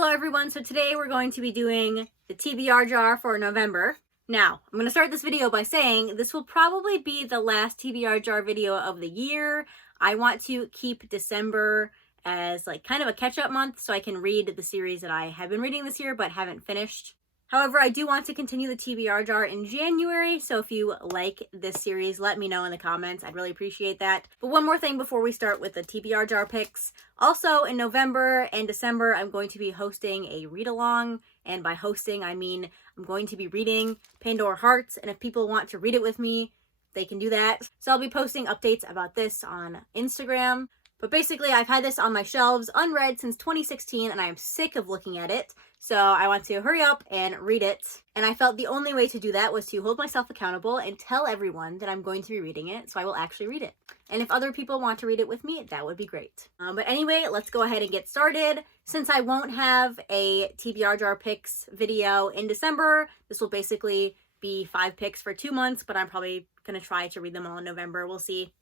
Hello everyone, so today we're going to be doing the TBR jar for November. Now, I'm going to start this video by saying this will probably be the last TBR jar video of the year. I want to keep December as like kind of a catch-up month so I can read the series that I have been reading this year but haven't finished. However, I do want to continue the TBR jar in January, so if you like this series, let me know in the comments. I'd really appreciate that. But one more thing before we start with the TBR jar picks. Also, in November and December, I'm going to be hosting a read-along, and by hosting, I mean I'm going to be reading Pandora Hearts, and if people want to read it with me, they can do that. So I'll be posting updates about this on Instagram. But basically, I've had this on my shelves unread since 2016, and I am sick of looking at it. So I want to hurry up and read it. And I felt the only way to do that was to hold myself accountable and tell everyone that I'm going to be reading it, so I will actually read it. And if other people want to read it with me, that would be great. But anyway, let's go ahead and get started. Since I won't have a TBR Jar Picks video in December, this will basically be 5 picks for 2 months, but I'm probably going to try to read them all in November. We'll see.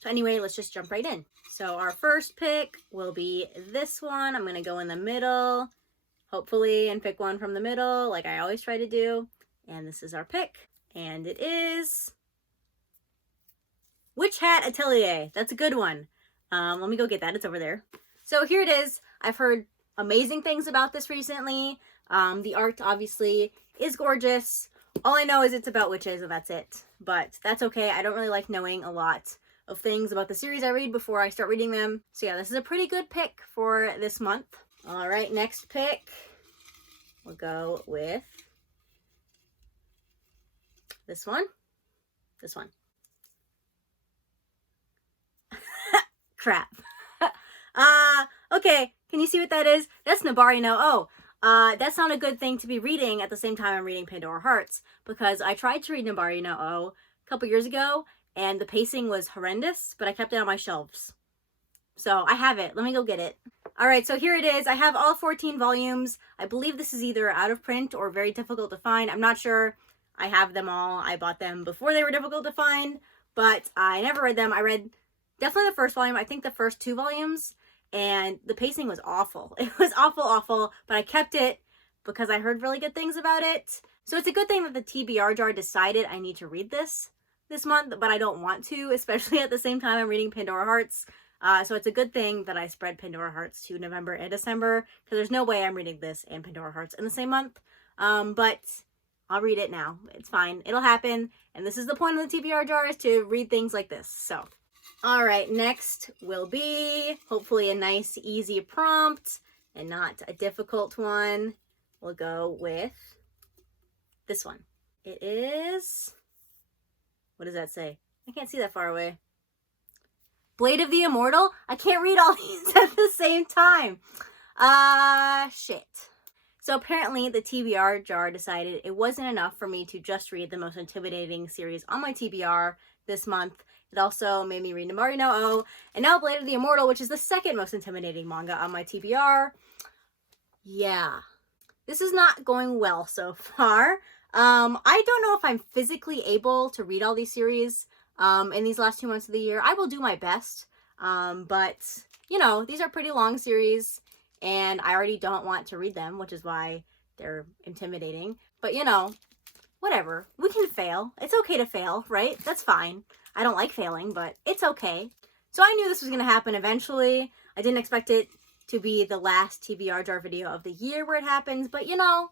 So anyway, let's just jump right in. So our first pick will be this one. I'm going to go in the middle, hopefully, and pick one from the middle like I always try to do. And this is our pick. And it is Hat Atelier. That's a good one. Let me go get that. It's over there. So here it is. I've heard amazing things about this recently. The art obviously is gorgeous. All I know is it's about witches, and that's it. But that's okay. I don't really like knowing a lot of things about the series I read before I start reading them. So yeah, this is a pretty good pick for this month. All right, next pick. We'll go with this one. This one. Crap. Okay, can you see what that is? That's Nabari no O. That's not a good thing to be reading at the same time I'm reading Pandora Hearts, because I tried to read Nabari no O a couple years ago, and the pacing was horrendous, but I kept it on my shelves. So I have it. Let me go get it. All right, so here it is. I have all 14 volumes. I believe this is either out of print or very difficult to find. I'm not sure. I have them all. I bought them before they were difficult to find, but I never read them. I read definitely the first volume. I think the first 2 volumes, and the pacing was awful. It was awful, but I kept it because I heard really good things about it. So it's a good thing that the TBR jar decided I need to read this month, but I don't want to, especially at the same time I'm reading Pandora Hearts. So it's a good thing that I spread Pandora Hearts to November and December, because there's no way I'm reading this and Pandora Hearts in the same month. But I'll read it now. It's fine. It'll happen. And this is the point of the TBR jar, is to read things like this. So, all right, next will be hopefully a nice, easy prompt and not a difficult one. We'll go with this one. It is... what does that say? I can't see that far away. Blade of the Immortal? I can't read all these at the same time. Shit. So apparently the TBR jar decided it wasn't enough for me to just read the most intimidating series on my TBR this month. It also made me read Nabari no O, and now Blade of the Immortal, which is the second most intimidating manga on my TBR. Yeah. This is not going well so far. I don't know if I'm physically able to read all these series in these last 2 months of the year. I will do my best, but, you know, these are pretty long series, and I already don't want to read them, which is why they're intimidating. But, you know, whatever. We can fail. It's okay to fail, right? That's fine. I don't like failing, but it's okay. So I knew this was going to happen eventually. I didn't expect it to be the last TBR jar video of the year where it happens, but, you know,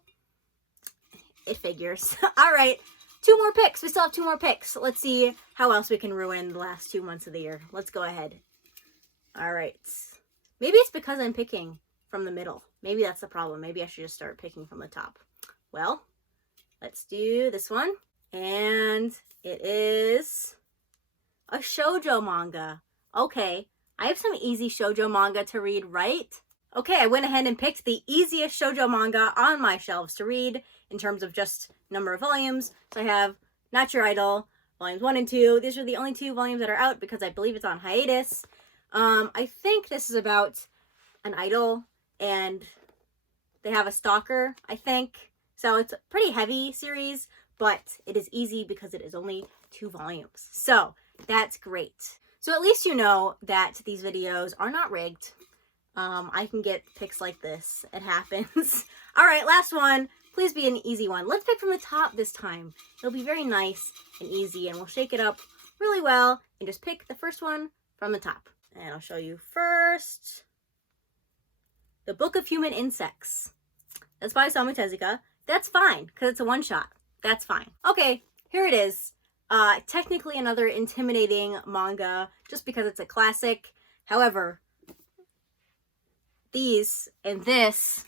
it figures. All right, 2 more picks. We still have 2 more picks. Let's see how else we can ruin the last 2 months of the year. Let's go ahead. All right. Maybe it's because I'm picking from the middle. Maybe that's the problem. Maybe I should just start picking from the top. Well, let's do this one. And it is a shoujo manga. Okay, I have some easy shoujo manga to read, right? Okay, I went ahead and picked the easiest shoujo manga on my shelves to read in terms of just number of volumes. So I have Not Your Idol, volumes 1 and 2. These are the only 2 volumes that are out because I believe it's on hiatus. I think this is about an idol, and they have a stalker, I think. So it's a pretty heavy series, but it is easy because it is only 2 volumes. So that's great. So at least you know that these videos are not rigged. I can get picks like this. It happens. All right, last one. Please be an easy one. Let's pick from the top this time. It'll be very nice and easy, and we'll shake it up really well and just pick the first one from the top. And I'll show you first. The Book of Human Insects. That's by Osamu Tezuka. That's fine, because it's a one-shot. That's fine. Okay, here it is. Technically another intimidating manga, just because it's a classic. However, these and this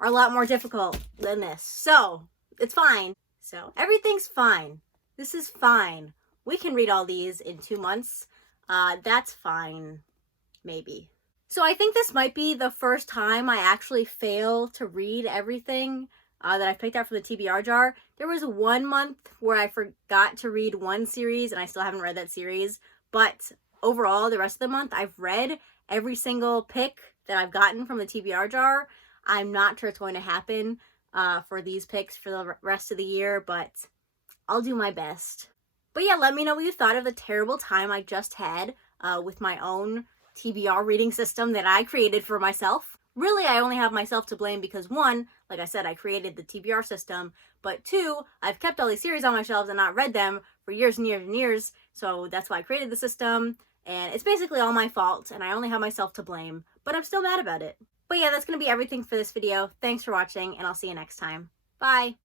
are a lot more difficult than this. So, it's fine. So, everything's fine. This is fine. We can read all these in 2 months. That's fine. Maybe. So, I think this might be the first time I actually fail to read everything that I picked out from the TBR jar. There was 1 month where I forgot to read one series, and I still haven't read that series. But overall, the rest of the month, I've read every single pick that I've gotten from the TBR jar. I'm not sure it's going to happen for these picks for the rest of the year, but I'll do my best. But yeah, let me know what you thought of the terrible time I just had with my own TBR reading system that I created for myself. Really, I only have myself to blame because 1, like I said, I created the TBR system, but 2, I've kept all these series on my shelves and not read them for years and years and years, so that's why I created the system, and it's basically all my fault, and I only have myself to blame, but I'm still mad about it. But yeah, that's going to be everything for this video. Thanks for watching, and I'll see you next time. Bye!